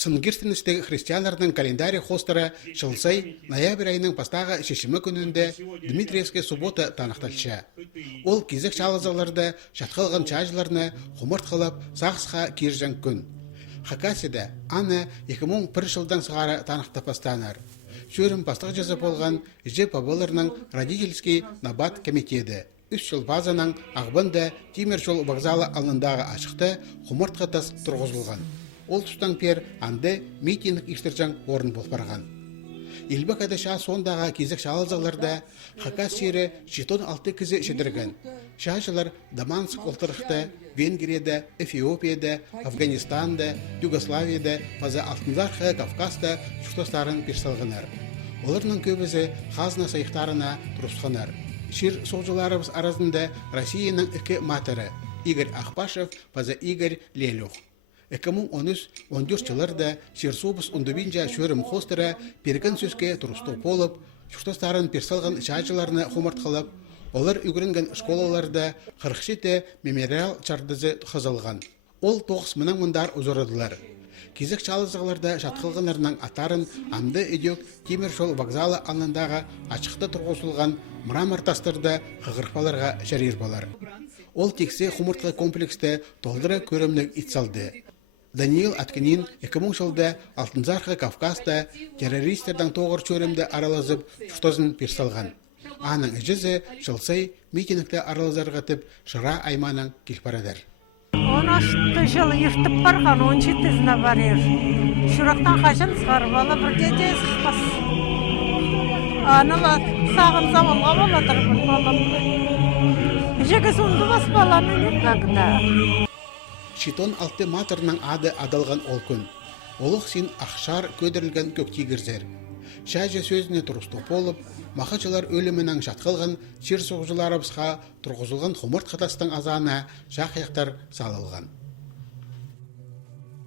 Сынгирстеністегі христианлардың календарий хостары шылсай ноябрь айының пастағы шешімі күнінде Дмитриевский суббота танықталшы. Ол кезек чалызаларды шатқылған чажыларны құмырт қылып сақсыға кержен күн. Хакасида аны 2001 жылдан сығары танықты пастанар. Шөрім пастық жазы болған Же Павылырның родительский набат комитеті. 3 жыл базаның ағбында темір жол вокзалы алындағы ашықты құмырт қытас тұрғыз болған. Ол тұстан пер анды митинг иштіржан орын болып барған. Елбек әдіша сондағы кезек шалызаларда Хакас жері 6 кізі шедірген. Шашылар Даманск олтырықты, Венгрияда, Эфиопияда, Афганистанда, Югославияда, паза алтынзарқы Кавказда шұқтастарын персалғынар. Оларның көбізі қазына сайықтарына тұрысқанар. Шир соғжыларыбыз арасында Россияның 2 матыры Игорь Ахпашев, паза Игорь Лелюх. 2013-14 жыларда Шерсубыз ұндыбинжа шөрім хостыра перген сөзге тұрысты болып, шұқтастарын персалған шайжыларына құмырт қылып, олар үгірінген школаларда 47 мемориал чардызы қызылған. Ол 9 мыңнан мұндар ұзырыдылар. Кезек чалызығыларда жатқылғынарының атарын амды өдек темір жол вокзалы алындағы ашықты тұрғысылған мрамор тастырды қығырпаларға жарер болар. Ол тексе құмыртқы комплексті толдыры көрімнік итсалды. Даниил Аткинин 2000 жылда Алтынзарқы Кавказда террористердің тоғыр чөрімді аралазып шұқтазын персалған. Аның жүзі жылсай митингті аралазарғатып шыра айманың келпарадар. 16 жыл ертіп барған, 17-сіне барер. Шұрақтан қашын сығарып ала бірге де сықпас. Аныла сағын заманға балатыр бір балам. Жегі сонды бас баланы некагда. Шитон алты матырның ады адалған ол күн. Олық сен ақшар көдірілген көктегірзер. Шәжі сөзіне тұрысты болып, мақачылар өлімінің жатқылған шер соғжыларыбызға тұрғызылған құмырт қатастың азана жақ аяқтар салылған.